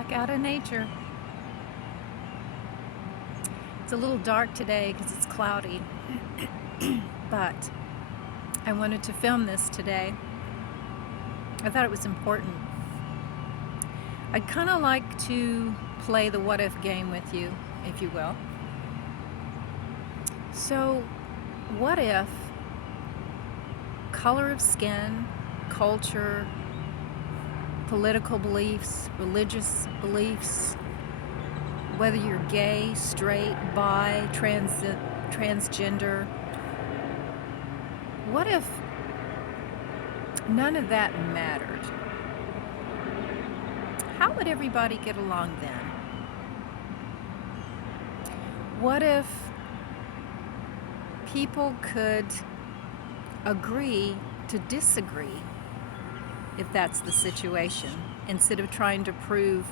back out of nature. It's a little dark today because it's cloudy, but I wanted to film this today. I thought it was important. I'd kind of like to play the what if game with you, if you will. So, what if color of skin, culture, political beliefs, religious beliefs, whether you're gay, straight, bi, transgender, what if none of that mattered? How would everybody get along then? What if people could agree to disagree, if that's the situation, instead of trying to prove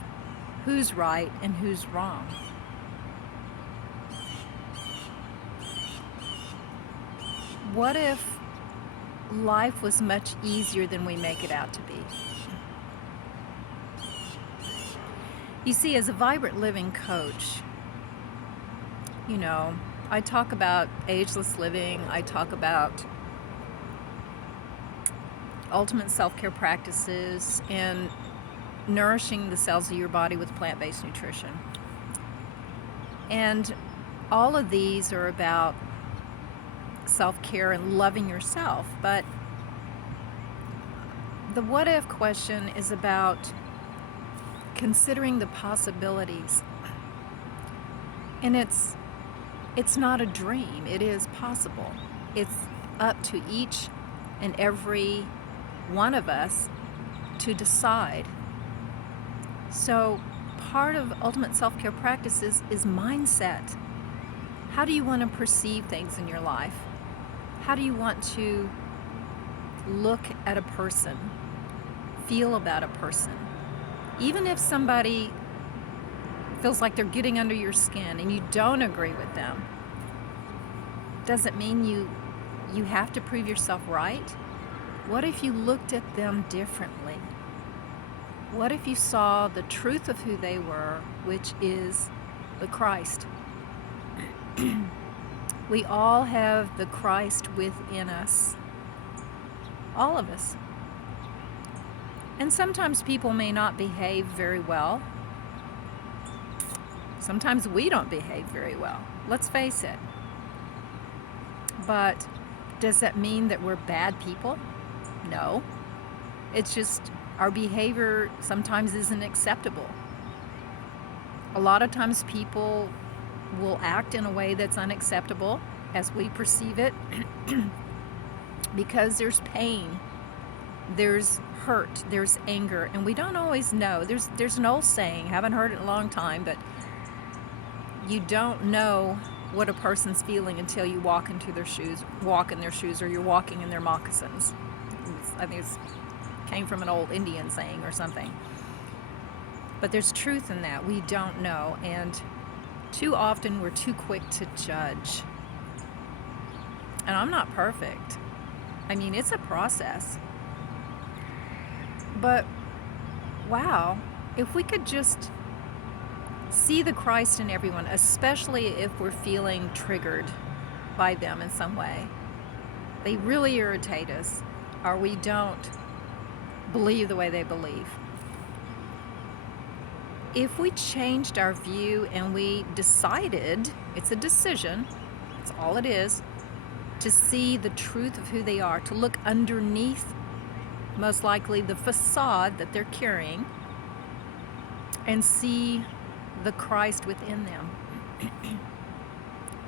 who's right and who's wrong? What if life was much easier than we make it out to be? You see, as a Vibrant Living coach, I talk about ageless living, I talk about ultimate self-care practices and nourishing the cells of your body with plant-based nutrition. And all of these are about self-care and loving yourself. But the what if question is about considering the possibilities. And it's not a dream, it is possible. It's up to each and every one of us to decide. So part of ultimate self-care practices is mindset. How do you want to perceive things in your life? How do you want to look at a person, feel about a person? Even if somebody feels like they're getting under your skin and you don't agree with them, doesn't mean you have to prove yourself right. What if you looked at them differently? What if you saw the truth of who they were, which is the Christ? We all have the Christ within us. All of us. And sometimes people may not behave very well. Sometimes we don't behave very well. Let's face it. But does that mean that we're bad people? No. It's just our behavior sometimes isn't acceptable. A lot of times people will act in a way that's unacceptable as we perceive it because there's pain, there's hurt, there's anger, and we don't always know. There's an old saying, haven't heard it in a long time, but you don't know what a person's feeling until you walk in their shoes, or you're walking in their moccasins. I think it came from an old Indian saying or something. But there's truth in that. We don't know, and too often we're too quick to judge. And I'm not perfect. I mean, it's a process. But wow, if we could just see the Christ in everyone, especially if we're feeling triggered by them in some way. They really irritate us, or we don't believe the way they believe. If we changed our view and we decided, it's a decision, that's all it is, to see the truth of who they are, to look underneath, most likely, the facade that they're carrying, and see the Christ within them,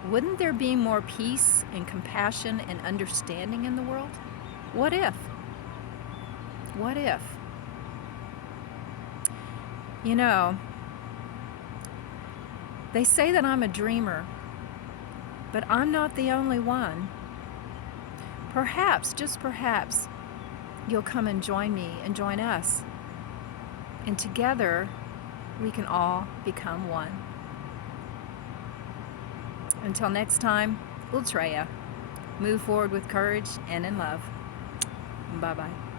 wouldn't there be more peace and compassion and understanding in the world? What if? What if? They say that I'm a dreamer, but I'm not the only one. Perhaps, just perhaps, you'll come and join me and join us. And together, we can all become one. Until next time, Ultreya. Move forward with courage and in love. Bye-bye.